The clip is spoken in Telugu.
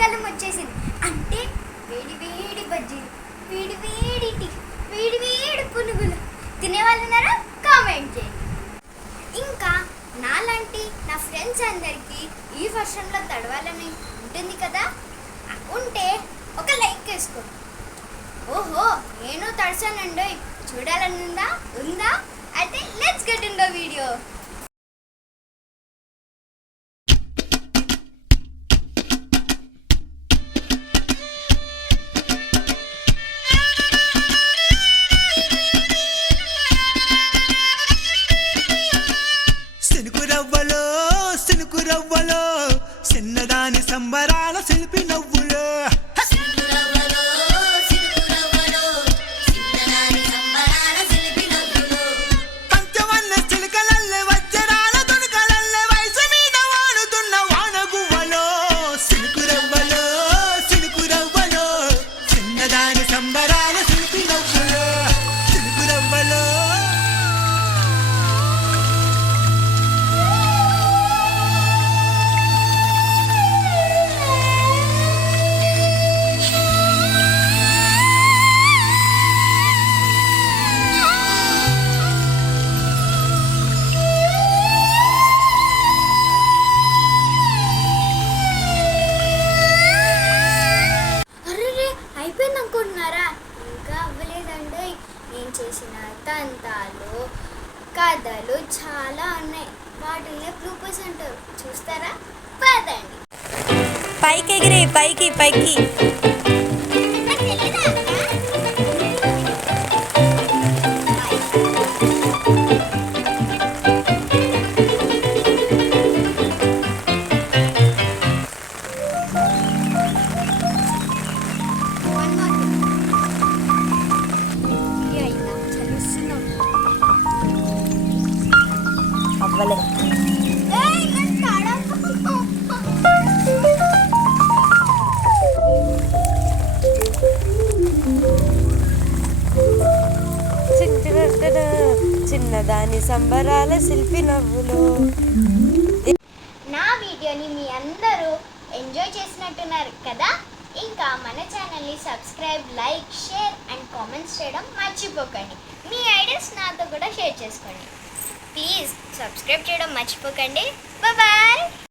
ఎండాకాలం వచ్చేసింది అంటే వేడి వేడి బజ్జీలు, వేడి వేడి టీ, వేడి వేడి పునుగులు తినేవాళ్ళున్నారా? కామెంట్ చేయండి. ఇంకా నాలాంటి నా ఫ్రెండ్స్ అందరికీ ఈ వర్షంలో తడవాలని ఉంటుంది కదా, ఉంటే ఒక లైక్ వేసుకో. ఓహో నేను తడిచానండి చూడాలని ఉందా? అయితే let's get in the video. సినుకురవ్వలో చిన్నదాని సంబరాల శిల్పి నవ్వులో పంచవన్న చిలుకలల్లే వజ్రాల దునుకలల్లే వయసు మీద వాడుతున్న వానగువ్వలో సినుకురవ్వలో చిన్నదాని సంబరాల శిల్పి నవ్వులో సినుకురవ్వలో. అయిపోయింది అనుకుంటున్నారా? ఇంకా అవ్వలేదండి. నేను చేసిన తంతాలు కథలు చాలా ఉన్నాయి, వాటిని బ్లూపర్స్ అంటారు. చూస్తారా? పదండి. పైకి ఎగిరే పైకి పైకి అవ్వలే. చిన్నదాని సంబరాల శిల్పి నవ్వులు. నా వీడియోని మీ అందరూ ఎంజాయ్ చేసినట్టున్నారు కదా. ఇంకా మన ఛానల్ని subscribe, like, share and comments చేయడం మర్చిపోకండి. మీ ఐడియాస్ నాతో కూడా షేర్ చేసుకోండి. ప్లీజ్ సబ్స్క్రైబ్ చేయడం మర్చిపోకండి. బాయ్.